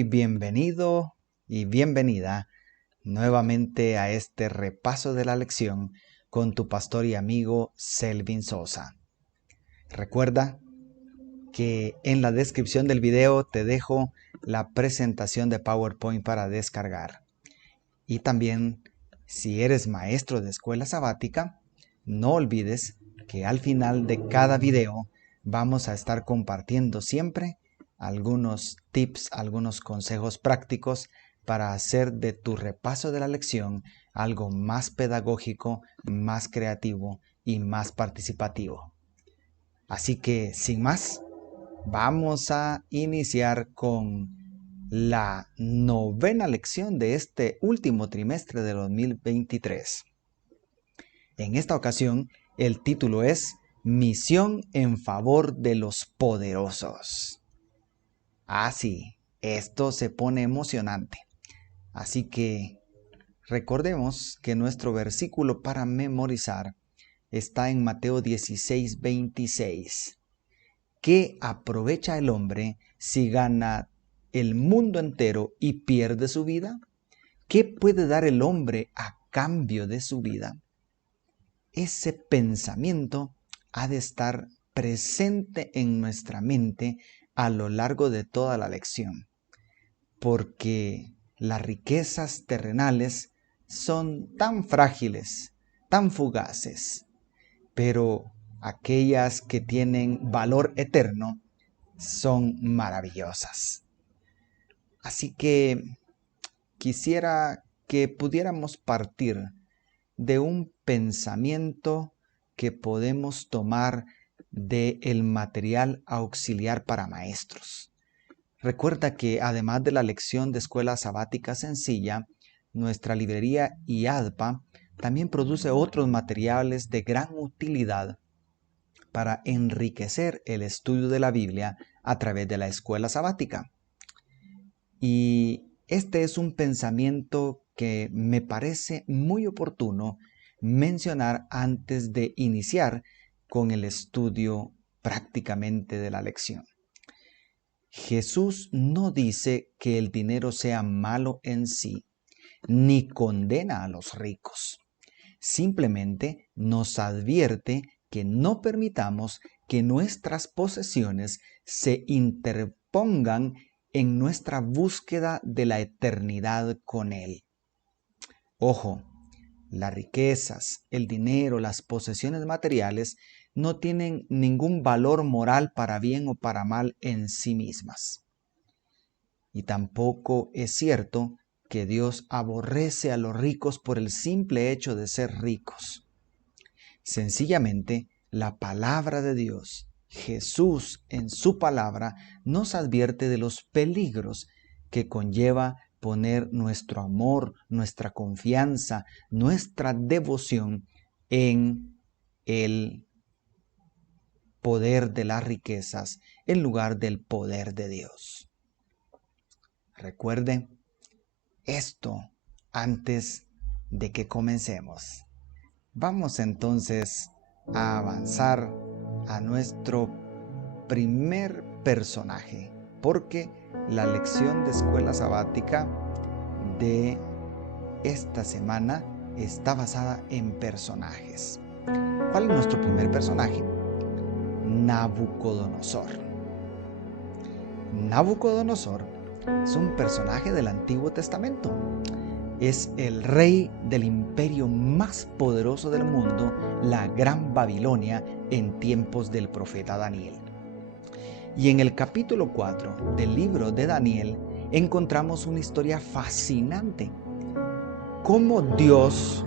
muy bienvenido y bienvenida nuevamente a este repaso de la lección con tu pastor y amigo Selvin Sosa. Recuerda que en la descripción del video te dejo la presentación de PowerPoint para descargar. Y también, si eres maestro de escuela sabática, no olvides que al final de cada video vamos a estar compartiendo siempre algunos tips, algunos consejos prácticos para hacer de tu repaso de la lección algo más pedagógico, más creativo y más participativo. Así que, sin más, vamos a iniciar con la 9ª lección de este último trimestre de 2023. En esta ocasión, el título es Misión en favor de los poderosos. Sí, esto se pone emocionante. Así que recordemos que nuestro versículo para memorizar está en Mateo 16:26. ¿Qué aprovecha el hombre si gana el mundo entero y pierde su vida? ¿Qué puede dar el hombre a cambio de su vida? Ese pensamiento ha de estar presente en nuestra mente a lo largo de toda la lección, porque las riquezas terrenales son tan frágiles, tan fugaces, pero aquellas que tienen valor eterno son maravillosas. Así que quisiera que pudiéramos partir de un pensamiento que podemos tomar del material auxiliar para maestros. Recuerda que además de la lección de escuela sabática sencilla, nuestra librería IADPA también produce otros materiales de gran utilidad para enriquecer el estudio de la Biblia a través de la escuela sabática. Y este es un pensamiento que me parece muy oportuno mencionar antes de iniciar con el estudio prácticamente de la lección. Jesús no dice que el dinero sea malo en sí, ni condena a los ricos. Simplemente nos advierte que no permitamos que nuestras posesiones se interpongan en nuestra búsqueda de la eternidad con Él. Ojo, las riquezas, el dinero, las posesiones materiales no tienen ningún valor moral para bien o para mal en sí mismas. Y tampoco es cierto que Dios aborrece a los ricos por el simple hecho de ser ricos. Sencillamente, la palabra de Dios, Jesús en su palabra, nos advierte de los peligros que conlleva poner nuestro amor, nuestra confianza, nuestra devoción en el poder de las riquezas en lugar del poder de Dios. Recuerde esto antes de que comencemos. Vamos entonces a avanzar a nuestro primer personaje, porque la lección de escuela sabática de esta semana está basada en personajes. ¿Cuál es nuestro primer personaje? Nabucodonosor. Nabucodonosor es un personaje del Antiguo Testamento. Es el rey del imperio más poderoso del mundo, la Gran Babilonia, en tiempos del profeta Daniel. Y en el capítulo 4 del libro de Daniel encontramos una historia fascinante. Cómo Dios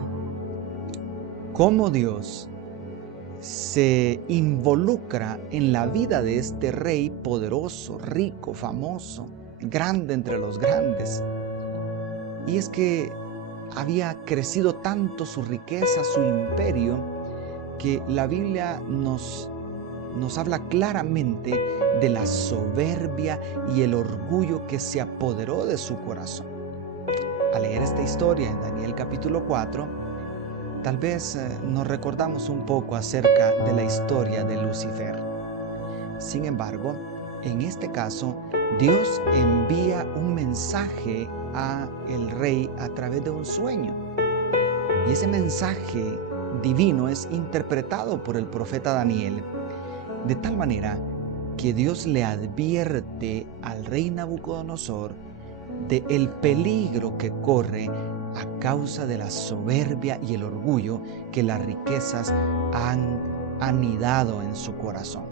se involucra en la vida de este rey poderoso, rico, famoso, grande entre los grandes. Y es que había crecido tanto su riqueza, su imperio, que la Biblia nos habla claramente de la soberbia y el orgullo que se apoderó de su corazón. Al leer esta historia en Daniel capítulo 4, tal vez nos recordamos un poco acerca de la historia de Lucifer. Sin embargo, en este caso, Dios envía un mensaje a el rey a través de un sueño. Y ese mensaje divino es interpretado por el profeta Daniel, de tal manera que Dios le advierte al rey Nabucodonosor de el peligro que corre a causa de la soberbia y el orgullo que las riquezas han anidado en su corazón.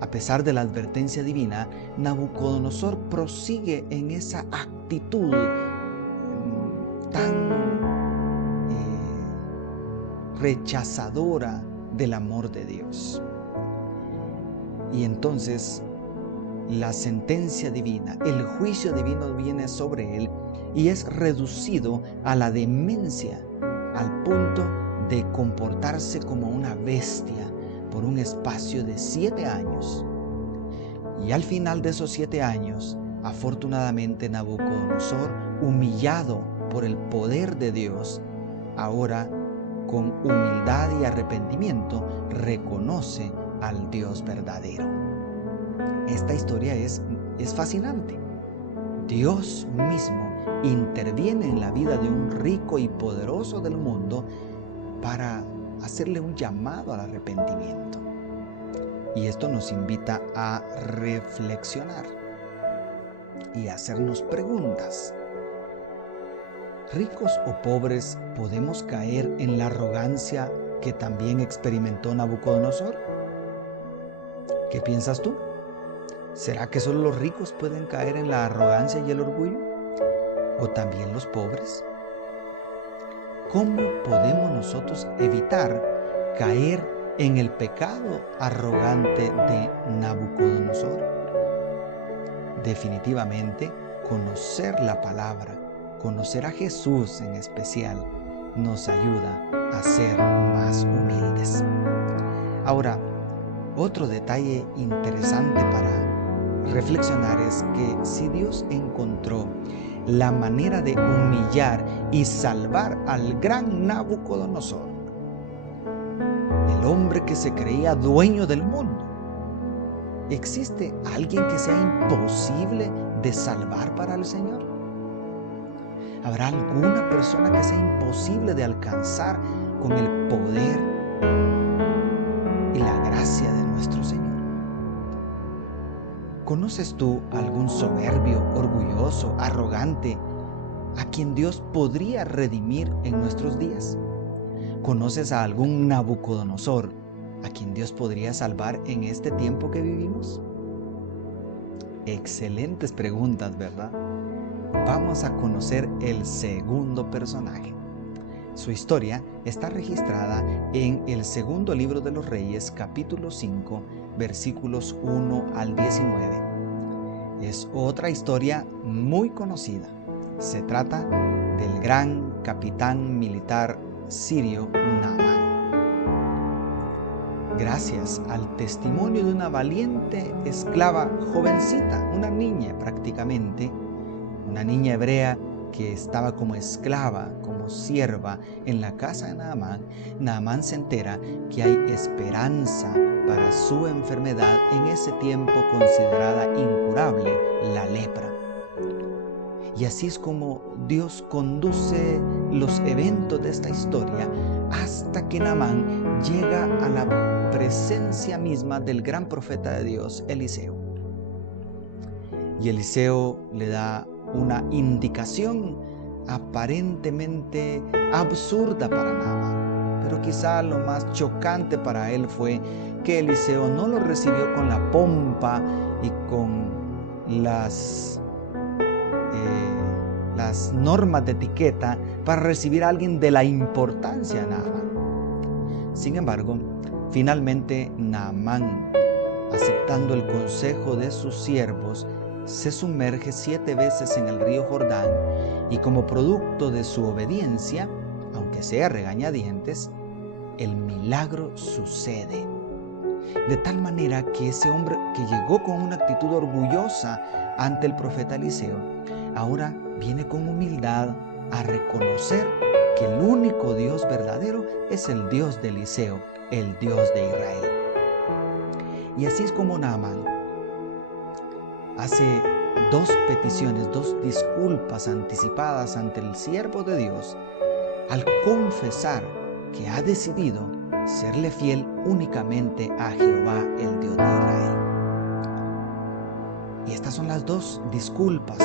A pesar de la advertencia divina, Nabucodonosor prosigue en esa actitud tan rechazadora del amor de Dios. Y entonces la sentencia divina, el juicio divino viene sobre él y es reducido a la demencia, al punto de comportarse como una bestia por un espacio de 7 años. Y al final de esos 7 años, afortunadamente Nabucodonosor, humillado por el poder de Dios, ahora con humildad y arrepentimiento reconoce al Dios verdadero. Esta historia es fascinante. Dios mismo interviene en la vida de un rico y poderoso del mundo para hacerle un llamado al arrepentimiento. Y esto nos invita a reflexionar y a hacernos preguntas. ¿Ricos o pobres podemos caer en la arrogancia que también experimentó Nabucodonosor? ¿Qué piensas tú? ¿Será que solo los ricos pueden caer en la arrogancia y el orgullo? ¿O también los pobres? ¿Cómo podemos nosotros evitar caer en el pecado arrogante de Nabucodonosor? Definitivamente, conocer la palabra, conocer a Jesús en especial, nos ayuda a ser más humildes. Ahora, otro detalle interesante para reflexionar es que si Dios encontró la manera de humillar y salvar al gran Nabucodonosor, el hombre que se creía dueño del mundo, ¿existe alguien que sea imposible de salvar para el Señor? ¿Habrá alguna persona que sea imposible de alcanzar con el poder y la gracia de nuestro Señor? ¿Conoces tú algún soberbio, orgulloso, arrogante, a quien Dios podría redimir en nuestros días? ¿Conoces a algún Nabucodonosor a quien Dios podría salvar en este tiempo que vivimos? Excelentes preguntas, ¿verdad? Vamos a conocer el segundo personaje. Su historia está registrada en el segundo libro de los Reyes, capítulo 5, versículos 1 al 19. Es otra historia muy conocida. Se trata del gran capitán militar sirio Naamán. Gracias al testimonio de una valiente esclava jovencita, una niña prácticamente, una niña hebrea que estaba como esclava, como sierva en la casa de Naamán, Naamán se entera que hay esperanza para su enfermedad en ese tiempo considerada incurable, la lepra. Y así es como Dios conduce los eventos de esta historia hasta que Naamán llega a la presencia misma del gran profeta de Dios, Eliseo. Y Eliseo le da una indicación aparentemente absurda para Naamán, pero quizá lo más chocante para él fue que Eliseo no lo recibió con la pompa y con las normas de etiqueta para recibir a alguien de la importancia de Naamán. Sin embargo, finalmente Naamán, aceptando el consejo de sus siervos, se sumerge 7 veces en el río Jordán y como producto de su obediencia, aunque sea regañadientes, el milagro sucede. De tal manera que ese hombre que llegó con una actitud orgullosa ante el profeta Eliseo, ahora viene con humildad a reconocer que el único Dios verdadero es el Dios de Eliseo, el Dios de Israel. Y así es como Naamán, hace dos peticiones, dos disculpas anticipadas ante el siervo de Dios al confesar que ha decidido serle fiel únicamente a Jehová, el Dios de Israel. Y estas son las dos disculpas,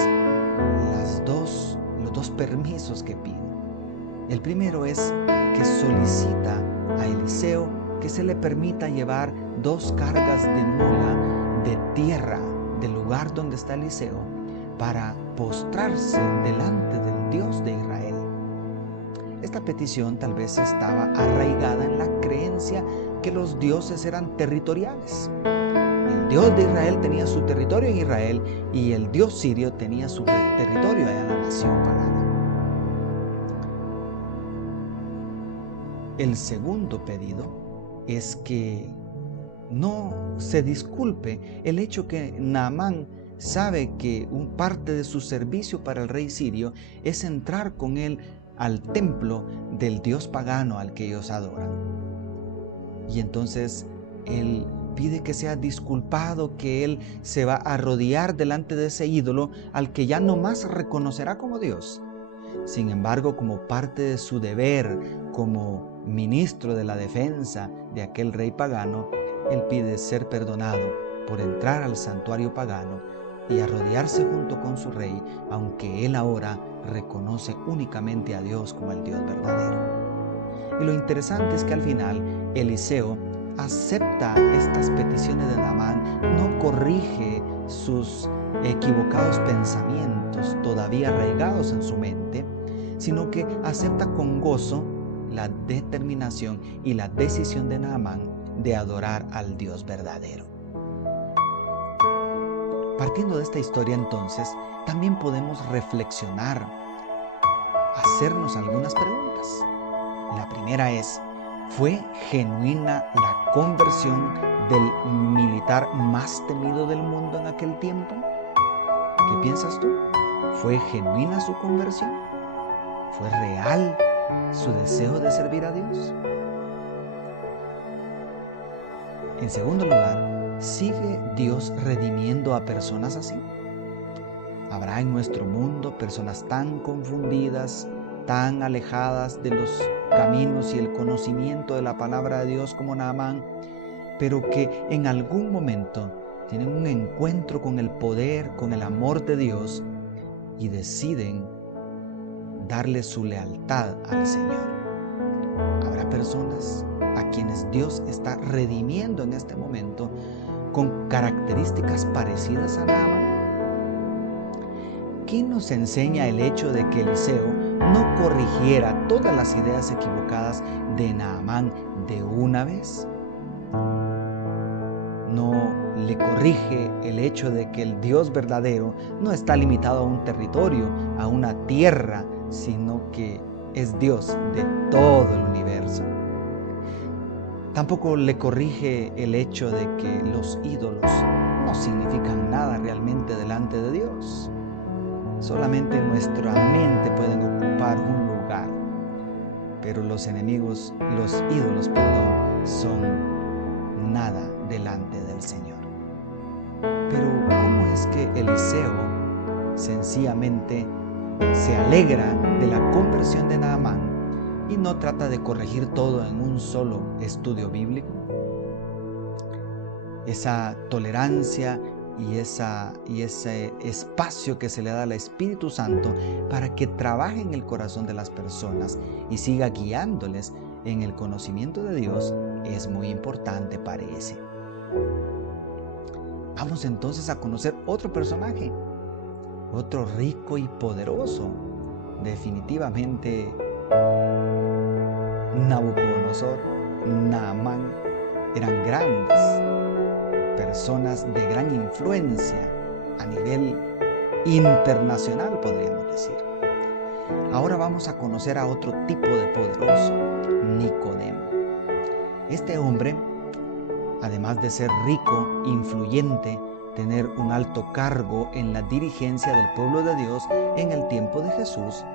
los dos permisos que pide. El primero es que solicita a Eliseo que se le permita llevar 2 cargas de mula de tierra del lugar donde está Eliseo para postrarse delante del Dios de Israel. Esta petición tal vez estaba arraigada en la creencia que los dioses eran territoriales. El Dios de Israel tenía su territorio en Israel y el Dios sirio tenía su territorio allá en la nación pagana. El segundo pedido es que no se disculpe el hecho que Naamán sabe que parte de su servicio para el rey sirio es entrar con él al templo del dios pagano al que ellos adoran. Y entonces él pide que sea disculpado, que él se va a arrodillar delante de ese ídolo al que ya no más reconocerá como Dios. Sin embargo, como parte de su deber como ministro de la defensa de aquel rey pagano, él pide ser perdonado por entrar al santuario pagano y arrodillarse junto con su rey, aunque él ahora reconoce únicamente a Dios como el Dios verdadero. Y lo interesante es que al final Eliseo acepta estas peticiones de Naamán, no corrige sus equivocados pensamientos todavía arraigados en su mente, sino que acepta con gozo la determinación y la decisión de Naamán de adorar al Dios verdadero. Partiendo de esta historia entonces, también podemos reflexionar, hacernos algunas preguntas. La primera es, ¿fue genuina la conversión del militar más temido del mundo en aquel tiempo? ¿Qué piensas tú? ¿Fue genuina su conversión? ¿Fue real su deseo de servir a Dios? En segundo lugar, ¿sigue Dios redimiendo a personas así? ¿Habrá en nuestro mundo personas tan confundidas, tan alejadas de los caminos y el conocimiento de la palabra de Dios como Naamán, pero que en algún momento tienen un encuentro con el poder, con el amor de Dios y deciden darle su lealtad al Señor? Habrá personas a quienes Dios está redimiendo en este momento con características parecidas a Naamán. ¿Qué nos enseña el hecho de que Eliseo no corrigiera todas las ideas equivocadas de Naamán de una vez? No le corrige el hecho de que el Dios verdadero no está limitado a un territorio, a una tierra, sino que es Dios de todo el universo. Tampoco le corrige el hecho de que los ídolos no significan nada realmente delante de Dios. Solamente en nuestra mente pueden ocupar un lugar, pero los enemigos, los ídolos, son nada delante del Señor. Pero ¿cómo es que Eliseo sencillamente se alegra de la conversión de Naamán y no trata de corregir todo en un solo estudio bíblico? Esa tolerancia y ese espacio que se le da al Espíritu Santo para que trabaje en el corazón de las personas y siga guiándoles en el conocimiento de Dios es muy importante, parece. Vamos entonces a conocer otro personaje, otro rico y poderoso. Definitivamente Nabucodonosor, Naamán eran grandes personas de gran influencia a nivel internacional, podríamos decir. Ahora vamos a conocer a otro tipo de poderoso, Nicodemo. Este hombre, además de ser rico, influyente, tener un alto cargo en la dirigencia del pueblo de Dios en el tiempo de Jesús,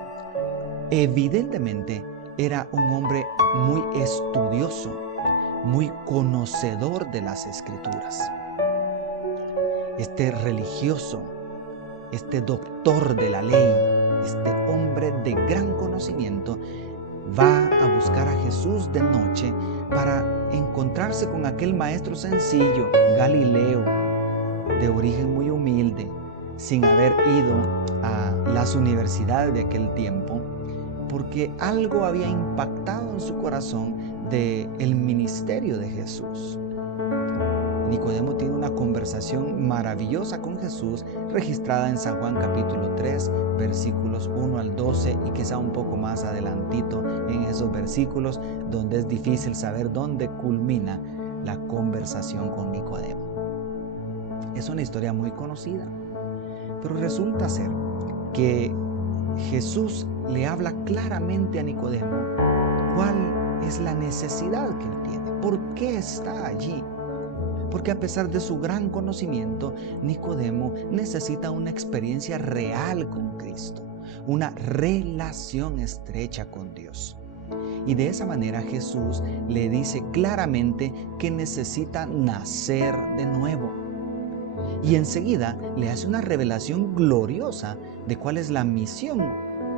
evidentemente era un hombre muy estudioso, muy conocedor de las Escrituras. este religioso, este doctor de la ley, este hombre de gran conocimiento, va a buscar a Jesús de noche para encontrarse con aquel maestro sencillo, Galileo, de origen muy humilde, sin haber ido a las universidades de aquel tiempo, porque algo había impactado en su corazón del ministerio de Jesús. Nicodemo tiene una conversación maravillosa con Jesús registrada en San Juan capítulo 3, versículos 1 al 12 y quizá un poco más adelantito en esos versículos donde es difícil saber dónde culmina la conversación con Nicodemo. Es una historia muy conocida, pero resulta ser que Jesús le habla claramente a Nicodemo cuál es la necesidad que él tiene, por qué está allí. Porque a pesar de su gran conocimiento, Nicodemo necesita una experiencia real con Cristo, una relación estrecha con Dios. Y de esa manera Jesús le dice claramente que necesita nacer de nuevo. Y enseguida le hace una revelación gloriosa de cuál es la misión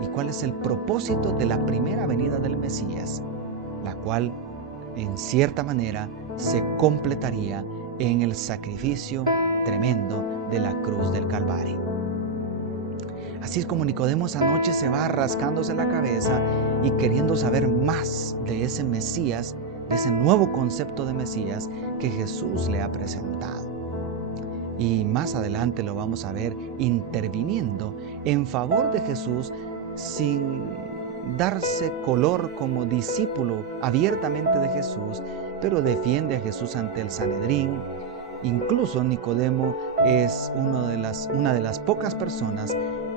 y cuál es el propósito de la primera venida del Mesías, la cual en cierta manera se completaría en el sacrificio tremendo de la cruz del Calvario. Así es como Nicodemo esa noche se va rascándose la cabeza y queriendo saber más de ese Mesías, de ese nuevo concepto de Mesías que Jesús le ha presentado. Y más adelante lo vamos a ver interviniendo en favor de Jesús sin darse color como discípulo abiertamente de Jesús, pero defiende a Jesús ante el Sanedrín. Incluso Nicodemo es una de las pocas personas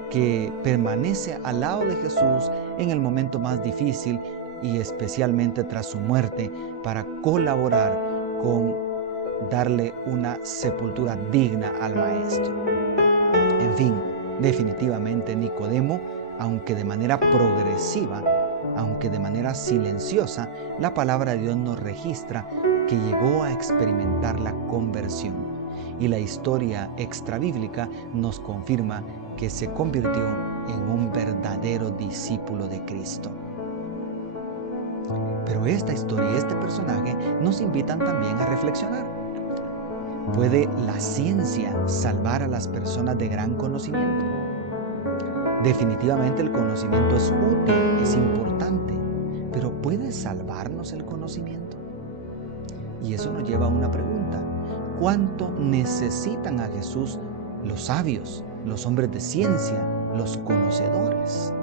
que permanece al lado de Jesús en el momento más difícil y especialmente tras su muerte para colaborar con darle una sepultura digna al Maestro. En fin, definitivamente Nicodemo, aunque de manera progresiva, aunque de manera silenciosa, la palabra de Dios nos registra que llegó a experimentar la conversión. Y la historia extrabíblica nos confirma que se convirtió en un verdadero discípulo de Cristo. Pero esta historia y este personaje nos invitan también a reflexionar. ¿Puede la ciencia salvar a las personas de gran conocimiento? Definitivamente el conocimiento es útil, es importante, pero ¿puede salvarnos el conocimiento? Y eso nos lleva a una pregunta. ¿Cuánto necesitan a Jesús los sabios, los hombres de ciencia, los conocedores?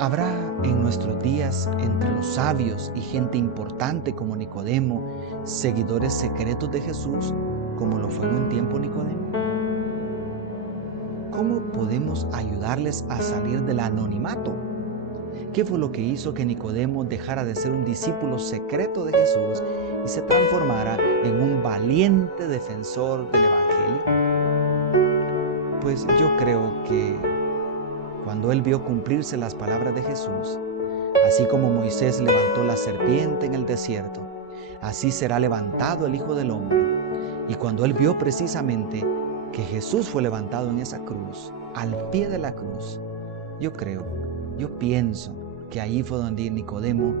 ¿Habrá en nuestros días entre los sabios y gente importante como Nicodemo seguidores secretos de Jesús como lo fue en un tiempo Nicodemo? ¿Cómo podemos ayudarles a salir del anonimato? ¿Qué fue lo que hizo que Nicodemo dejara de ser un discípulo secreto de Jesús y se transformara en un valiente defensor del Evangelio? Pues yo creo que cuando él vio cumplirse las palabras de Jesús, así como Moisés levantó la serpiente en el desierto, así será levantado el Hijo del Hombre. Y cuando él vio precisamente que Jesús fue levantado en esa cruz, al pie de la cruz, yo pienso que ahí fue donde Nicodemo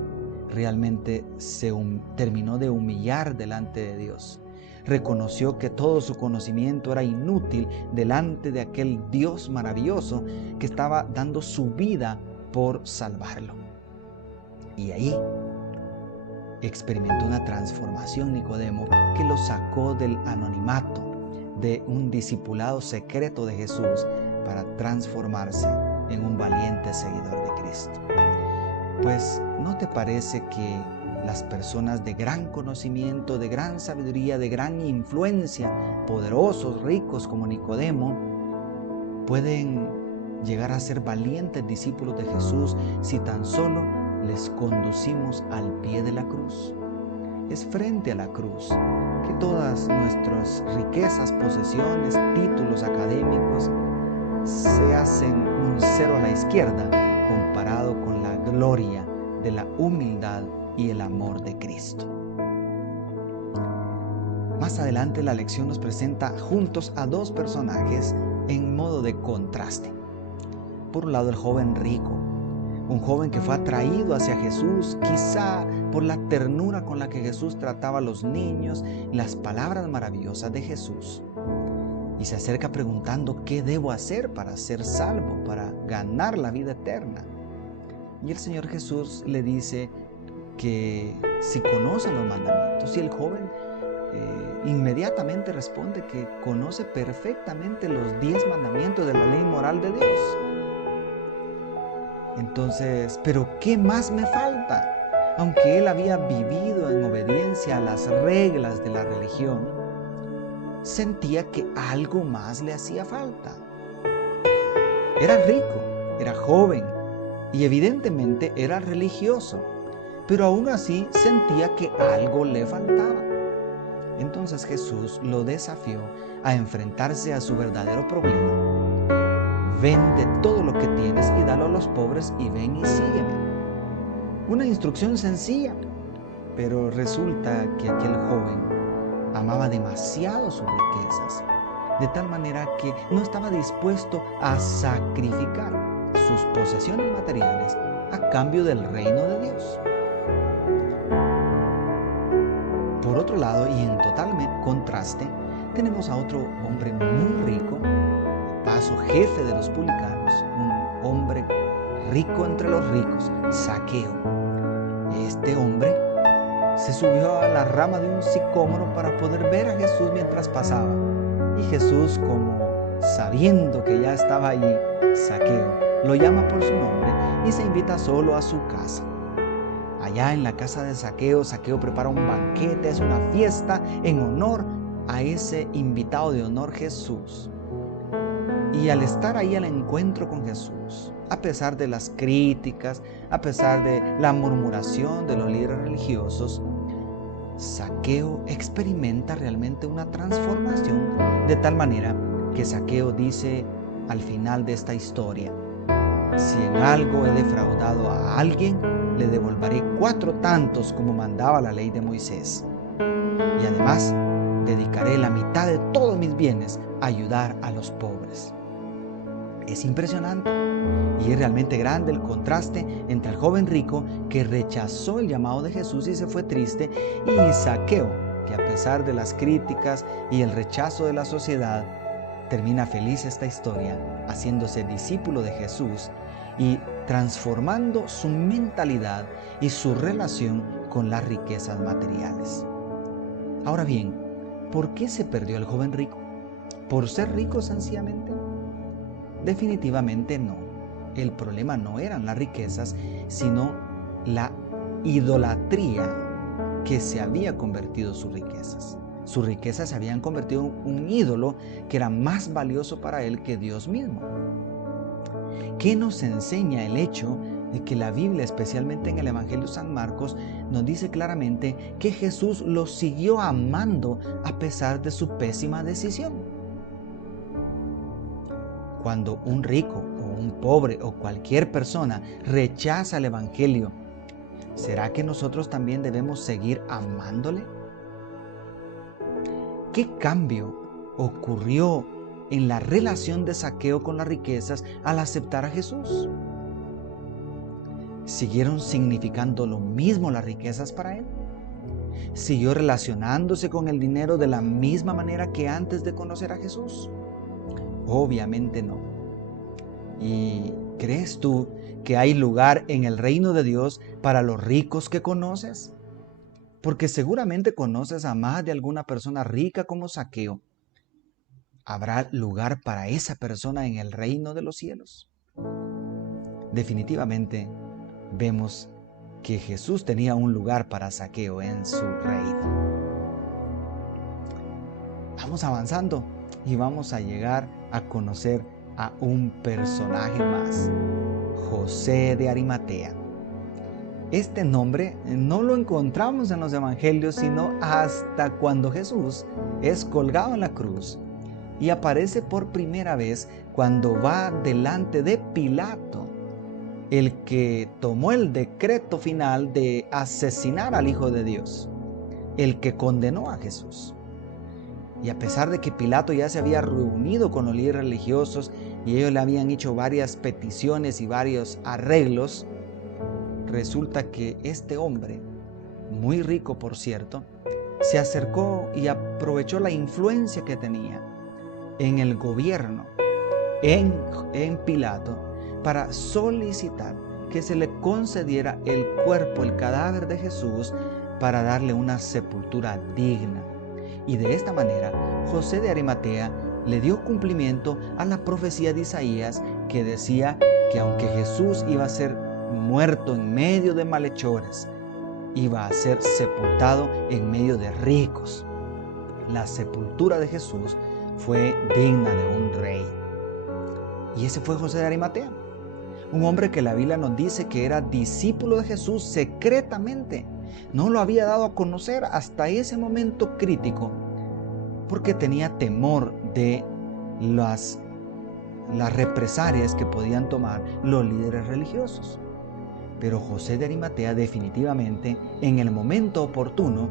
realmente se terminó de humillar delante de Dios. Reconoció que todo su conocimiento era inútil delante de aquel Dios maravilloso que estaba dando su vida por salvarlo. Y ahí experimentó una transformación Nicodemo que lo sacó del anonimato, de un discipulado secreto de Jesús, para transformarse en un valiente seguidor de Cristo. Pues, ¿no te parece que las personas de gran conocimiento, de gran sabiduría, de gran influencia, poderosos, ricos como Nicodemo, pueden llegar a ser valientes discípulos de Jesús si tan solo les conducimos al pie de la cruz? Es frente a la cruz que todas nuestras riquezas, posesiones, títulos académicos se hacen un cero a la izquierda comparado con la gloria de la humildad y el amor de Cristo. Más adelante la lección nos presenta juntos a dos personajes en modo de contraste. Por un lado, el joven rico, un joven que fue atraído hacia Jesús, quizá por la ternura con la que Jesús trataba a los niños, las palabras maravillosas de Jesús. Y se acerca preguntando: ¿qué debo hacer para ser salvo, para ganar la vida eterna? Y el Señor Jesús le dice que si conoce los mandamientos, y el joven inmediatamente responde que conoce perfectamente los 10 mandamientos de la ley moral de Dios. Entonces, ¿pero qué más me falta? Aunque él había vivido en obediencia a las reglas de la religión, sentía que algo más le hacía falta. Era rico, era joven y evidentemente era religioso, pero aún así sentía que algo le faltaba. Entonces Jesús lo desafió a enfrentarse a su verdadero problema. Vende todo lo que tienes y dalo a los pobres y ven y sígueme. Una instrucción sencilla, pero resulta que aquel joven amaba demasiado sus riquezas, de tal manera que no estaba dispuesto a sacrificar sus posesiones materiales a cambio del reino de Dios. Por otro lado, y en total contraste, tenemos a otro hombre muy rico, de paso jefe de los publicanos, un hombre rico entre los ricos, Zaqueo. Este hombre se subió a la rama de un sicómoro para poder ver a Jesús mientras pasaba. Y Jesús, como sabiendo que ya estaba allí Zaqueo, lo llama por su nombre y se invita solo a su casa. Allá en la casa de Zaqueo, Zaqueo prepara un banquete, hace una fiesta en honor a ese invitado de honor, Jesús. Y al estar ahí al encuentro con Jesús, a pesar de las críticas, a pesar de la murmuración de los líderes religiosos, Zaqueo experimenta realmente una transformación, de tal manera que Zaqueo dice al final de esta historia: si en algo he defraudado a alguien, le devolveré 4 tantos como mandaba la ley de Moisés. Y además, dedicaré la mitad de todos mis bienes a ayudar a los pobres. Es impresionante y es realmente grande el contraste entre el joven rico que rechazó el llamado de Jesús y se fue triste, y Zaqueo, que a pesar de las críticas y el rechazo de la sociedad, termina feliz esta historia, haciéndose discípulo de Jesús y transformando su mentalidad y su relación con las riquezas materiales. Ahora bien, ¿por qué se perdió el joven rico? ¿Por ser rico sencillamente? Definitivamente no. El problema no eran las riquezas, sino la idolatría que se había convertido sus riquezas. Sus riquezas se habían convertido en un ídolo que era más valioso para él que Dios mismo. ¿Qué nos enseña el hecho de que la Biblia, especialmente en el Evangelio de San Marcos, nos dice claramente que Jesús lo siguió amando a pesar de su pésima decisión? Cuando un rico o un pobre o cualquier persona rechaza el Evangelio, ¿será que nosotros también debemos seguir amándole? ¿Qué cambio ocurrió en la relación de Zaqueo con las riquezas al aceptar a Jesús? ¿Siguieron significando lo mismo las riquezas para él? ¿Siguió relacionándose con el dinero de la misma manera que antes de conocer a Jesús? Obviamente no. ¿Y crees tú que hay lugar en el reino de Dios para los ricos que conoces? Porque seguramente conoces a más de alguna persona rica como Zaqueo. ¿Habrá lugar para esa persona en el reino de los cielos? Definitivamente vemos que Jesús tenía un lugar para Zaqueo en su reino. Vamos avanzando y vamos a llegar a conocer a un personaje más, José de Arimatea. Este nombre no lo encontramos en los evangelios sino hasta cuando Jesús es colgado en la cruz, y aparece por primera vez cuando va delante de Pilato, el que tomó el decreto final de asesinar al Hijo de Dios, el que condenó a Jesús. Y a pesar de que Pilato ya se había reunido con los líderes religiosos y ellos le habían hecho varias peticiones y varios arreglos, resulta que este hombre, muy rico por cierto, se acercó y aprovechó la influencia que tenía en el gobierno, en Pilato, para solicitar que se le concediera el cuerpo, el cadáver de Jesús, para darle una sepultura digna. Y de esta manera, José de Arimatea le dio cumplimiento a la profecía de Isaías que decía que aunque Jesús iba a ser muerto en medio de malhechores, iba a ser sepultado en medio de ricos. La sepultura de Jesús fue digna de un rey. Y ese fue José de Arimatea, un hombre que la Biblia nos dice que era discípulo de Jesús secretamente. No lo había dado a conocer hasta ese momento crítico, porque tenía temor de las represalias que podían tomar los líderes religiosos. Pero José de Arimatea definitivamente, en el momento oportuno,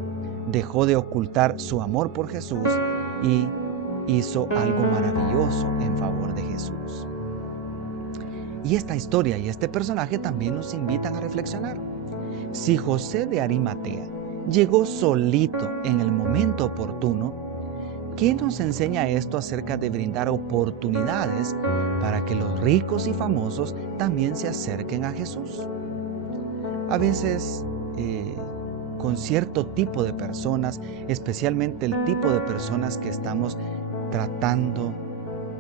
dejó de ocultar su amor por Jesús y hizo algo maravilloso en favor de Jesús. Y esta historia y este personaje también nos invitan a reflexionar. Si José de Arimatea llegó solito en el momento oportuno, ¿qué nos enseña esto acerca de brindar oportunidades para que los ricos y famosos también se acerquen a Jesús? A veces, con cierto tipo de personas, especialmente el tipo de personas que estamos tratando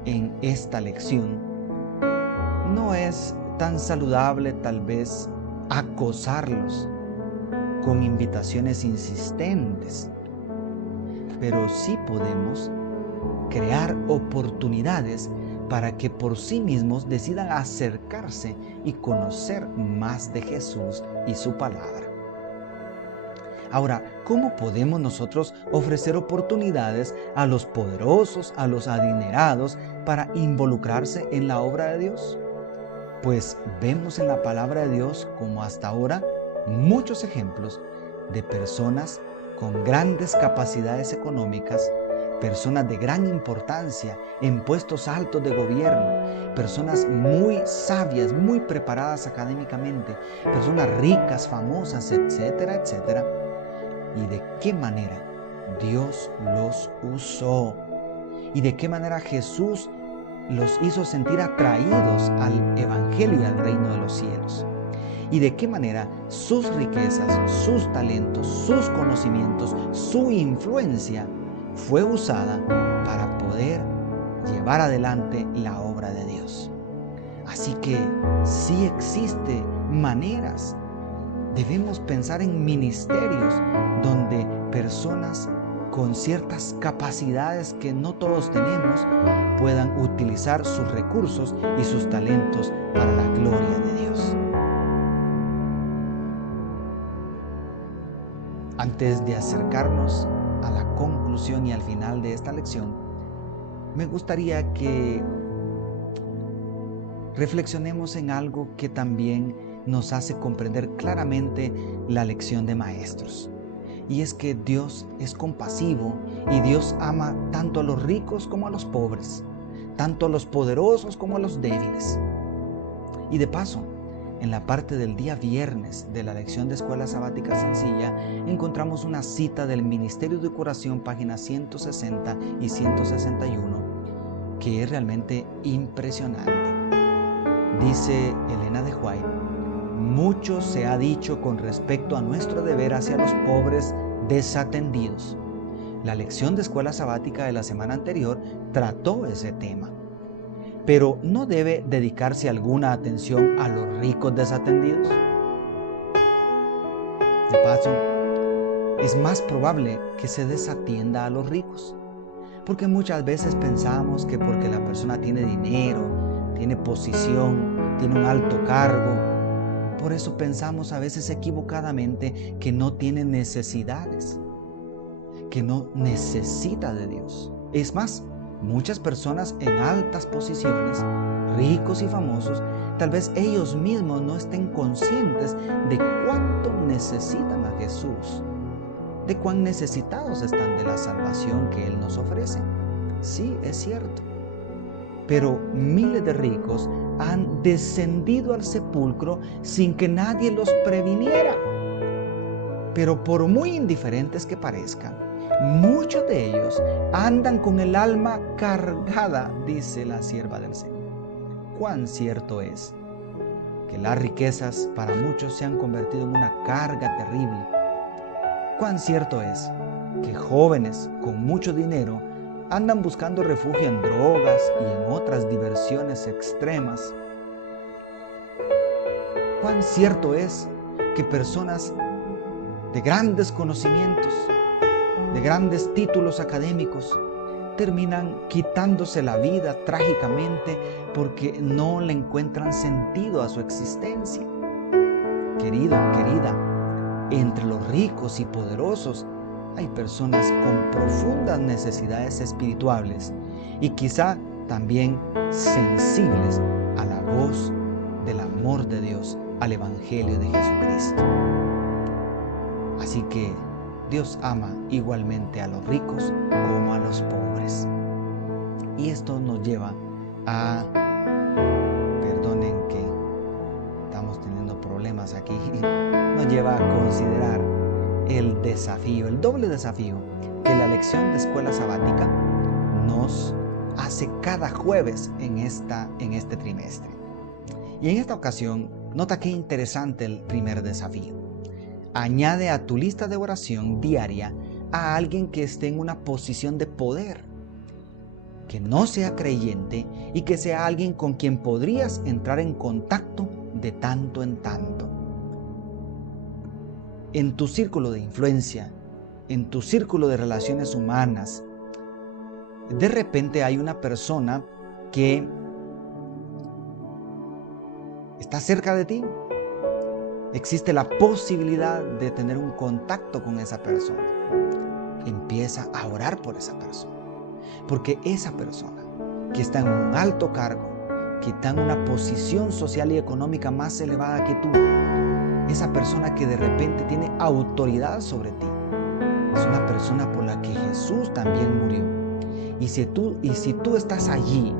en esta lección, no es tan saludable tal vez acosarlos con invitaciones insistentes, pero sí podemos crear oportunidades para que por sí mismos decidan acercarse y conocer más de Jesús y su palabra. Ahora, ¿cómo podemos nosotros ofrecer oportunidades a los poderosos, a los adinerados, para involucrarse en la obra de Dios? Pues vemos en la palabra de Dios, como hasta ahora, muchos ejemplos de personas con grandes capacidades económicas, personas de gran importancia en puestos altos de gobierno, personas muy sabias, muy preparadas académicamente, personas ricas, famosas, etcétera, etcétera. Y de qué manera Dios los usó y de qué manera Jesús los hizo sentir atraídos al Evangelio y al reino de los cielos. Y de qué manera sus riquezas, sus talentos, sus conocimientos, su influencia fue usada para poder llevar adelante la obra de Dios. Así que sí existen maneras. Debemos pensar en ministerios donde personas con ciertas capacidades que no todos tenemos puedan utilizar sus recursos y sus talentos para la gloria de Dios. Antes de acercarnos a la conclusión y al final de esta lección, me gustaría que reflexionemos en algo que también nos hace comprender claramente la lección de maestros. Y es que Dios es compasivo y Dios ama tanto a los ricos como a los pobres, tanto a los poderosos como a los débiles. Y de paso, en la parte del día viernes de la lección de Escuela Sabática Sencilla, encontramos una cita del Ministerio de Curación, páginas 160 y 161, que es realmente impresionante. Dice Elena de White: mucho se ha dicho con respecto a nuestro deber hacia los pobres desatendidos. La lección de Escuela Sabática de la semana anterior trató ese tema. Pero ¿no debe dedicarse alguna atención a los ricos desatendidos? De paso, es más probable que se desatienda a los ricos, porque muchas veces pensamos que porque la persona tiene dinero, tiene posición, tiene un alto cargo, por eso pensamos a veces equivocadamente que no tiene necesidades, que no necesita de Dios. Es más, muchas personas en altas posiciones, ricos y famosos, tal vez ellos mismos no estén conscientes de cuánto necesitan a Jesús. de cuán necesitados están de la salvación que Él nos ofrece. Sí, es cierto. Pero miles de ricos han descendido al sepulcro sin que nadie los previniera. Pero por muy indiferentes que parezcan, muchos de ellos andan con el alma cargada, dice la sierva del Señor. Cuán cierto es que las riquezas para muchos se han convertido en una carga terrible. Cuán cierto es que jóvenes con mucho dinero andan buscando refugio en drogas y en otras diversiones extremas. Cuán cierto es que personas de grandes conocimientos, de grandes títulos académicos, terminan quitándose la vida trágicamente porque no le encuentran sentido a su existencia. Querido, querida, entre los ricos y poderosos hay personas con profundas necesidades espirituales y quizá también sensibles a la voz del amor de Dios, al Evangelio de Jesucristo. Así que Dios ama igualmente a los ricos como a los pobres. Y esto nos lleva a, perdonen que estamos teniendo problemas aquí, nos lleva a considerar el desafío, el doble desafío que la lección de escuela sabática nos hace cada jueves en este trimestre. Y en esta ocasión, nota qué interesante el primer desafío. Añade a tu lista de oración diaria a alguien que esté en una posición de poder, que no sea creyente y que sea alguien con quien podrías entrar en contacto de tanto en tanto. En tu círculo de influencia, en tu círculo de relaciones humanas, de repente hay una persona que está cerca de ti. Existe la posibilidad de tener un contacto con esa persona. Empieza a orar por esa persona. Porque esa persona que está en un alto cargo, que está en una posición social y económica más elevada que tú, esa persona que de repente tiene autoridad sobre ti, es una persona por la que Jesús también murió. Y si tú estás allí,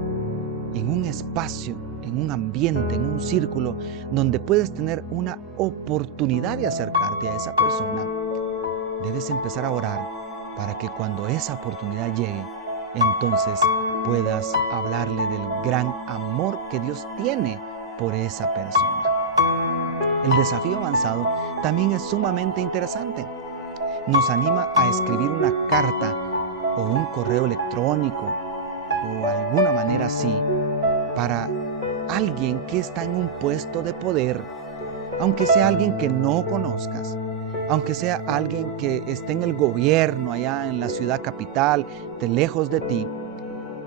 en un espacio, en un ambiente, en un círculo donde puedes tener una oportunidad de acercarte a esa persona, debes empezar a orar para que cuando esa oportunidad llegue, entonces puedas hablarle del gran amor que Dios tiene por esa persona. El desafío avanzado también es sumamente interesante. Nos anima a escribir una carta o un correo electrónico o alguna manera así para alguien que está en un puesto de poder, aunque sea alguien que no conozcas, aunque sea alguien que esté en el gobierno allá en la ciudad capital, de lejos de ti,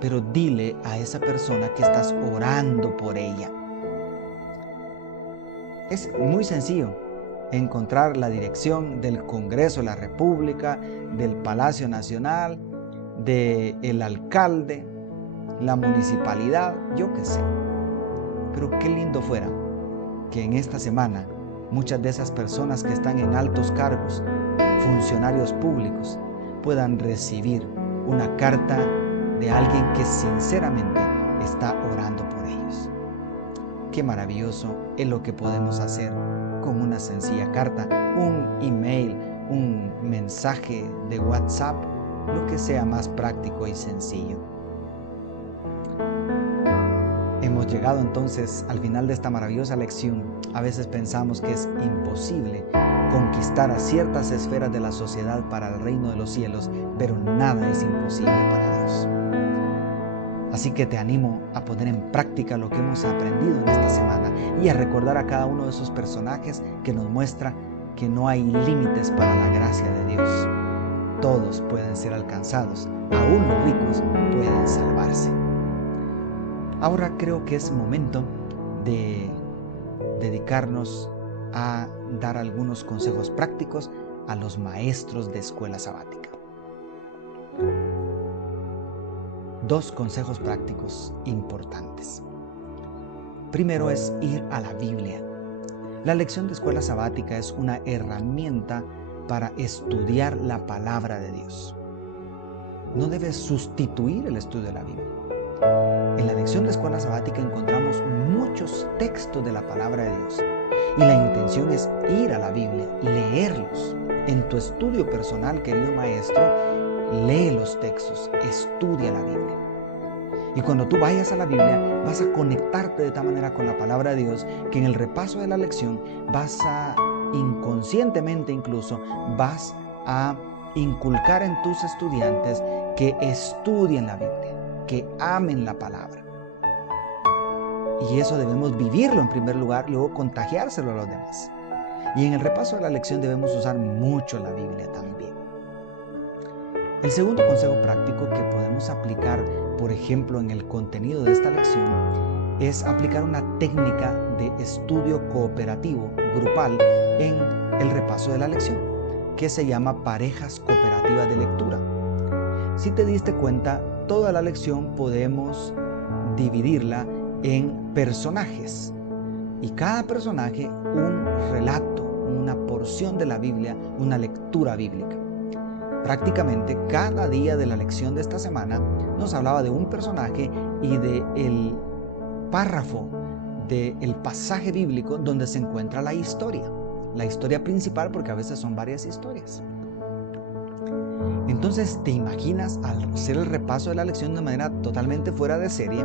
pero dile a esa persona que estás orando por ella. Es muy sencillo encontrar la dirección del Congreso de la República, del Palacio Nacional, del alcalde, la municipalidad, yo qué sé. Pero qué lindo fuera que en esta semana muchas de esas personas que están en altos cargos, funcionarios públicos, puedan recibir una carta de alguien que sinceramente está orando por ellos. Qué maravilloso es lo que podemos hacer con una sencilla carta, un email, un mensaje de WhatsApp, lo que sea más práctico y sencillo. Hemos llegado entonces al final de esta maravillosa lección. A veces pensamos que es imposible conquistar a ciertas esferas de la sociedad para el reino de los cielos, pero nada es imposible para Dios. Así que te animo a poner en práctica lo que hemos aprendido en esta semana y a recordar a cada uno de esos personajes que nos muestra que no hay límites para la gracia de Dios. Todos pueden ser alcanzados, aún los ricos pueden salvarse. Ahora creo que es momento de dedicarnos a dar algunos consejos prácticos a los maestros de escuela sabática. 2 consejos prácticos importantes. Primero es ir a la Biblia. La lección de escuela sabática es una herramienta para estudiar la palabra de Dios. No debes sustituir el estudio de la Biblia. En la lección de escuela sabática encontramos muchos textos de la palabra de Dios y la intención es ir a la Biblia, leerlos. En tu estudio personal, querido maestro, lee los textos, estudia la Biblia. Y cuando tú vayas a la Biblia, vas a conectarte de tal manera con la palabra de Dios que en el repaso de la lección vas a, inconscientemente incluso, vas a inculcar en tus estudiantes que estudien la Biblia, que amen la palabra. Y eso debemos vivirlo en primer lugar, luego contagiárselo a los demás. Y en el repaso de la lección debemos usar mucho la Biblia también. El segundo consejo práctico que podemos aplicar, por ejemplo, en el contenido de esta lección, es aplicar una técnica de estudio cooperativo, grupal, en el repaso de la lección, que se llama parejas cooperativas de lectura. Si te diste cuenta, toda la lección podemos dividirla en personajes y cada personaje un relato, una porción de la Biblia, una lectura bíblica. Prácticamente cada día de la lección de esta semana nos hablaba de un personaje y del párrafo del pasaje bíblico donde se encuentra la historia principal, porque a veces son varias historias. Entonces, ¿te imaginas al hacer el repaso de la lección de manera totalmente fuera de serie,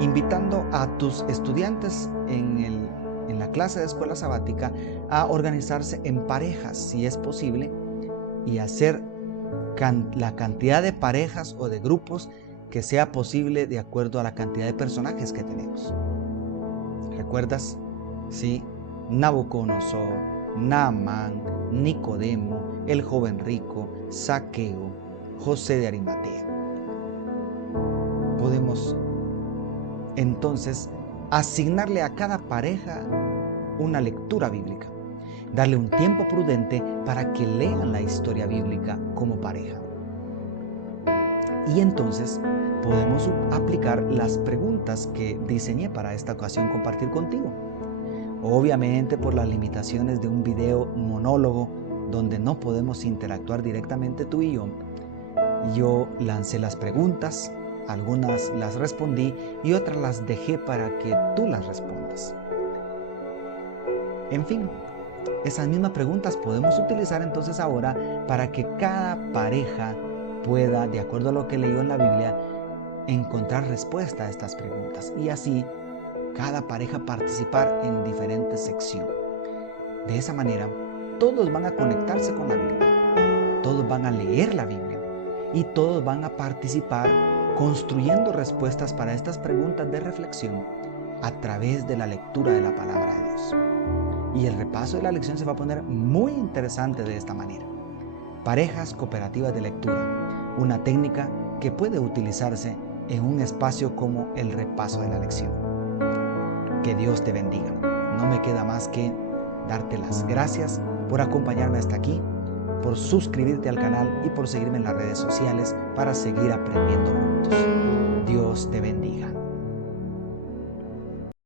invitando a tus estudiantes en la clase de escuela sabática a organizarse en parejas, si es posible, y hacer la cantidad de parejas o de grupos que sea posible de acuerdo a la cantidad de personajes que tenemos? ¿Recuerdas? Sí, Nabucodonosor, Naamán, Nicodemo, el joven rico, Zaqueo, José de Arimatea. Podemos entonces asignarle a cada pareja una lectura bíblica, darle un tiempo prudente para que lean la historia bíblica como pareja. Y entonces podemos aplicar las preguntas que diseñé para esta ocasión compartir contigo. Obviamente, por las limitaciones de un video monólogo donde no podemos interactuar directamente tú y yo lancé las preguntas, algunas las respondí y otras las dejé para que tú las respondas. En fin, esas mismas preguntas podemos utilizar entonces ahora para que cada pareja pueda, de acuerdo a lo que leyó en la Biblia, encontrar respuesta a estas preguntas y así cada pareja participar en diferentes secciones. De esa manera, todos van a conectarse con la Biblia, todos van a leer la Biblia y todos van a participar construyendo respuestas para estas preguntas de reflexión a través de la lectura de la palabra de Dios. Y el repaso de la lección se va a poner muy interesante de esta manera. Parejas cooperativas de lectura, una técnica que puede utilizarse en un espacio como el repaso de la lección. Que Dios te bendiga. No me queda más que darte las gracias por acompañarme hasta aquí, por suscribirte al canal y por seguirme en las redes sociales para seguir aprendiendo juntos. Dios te bendiga.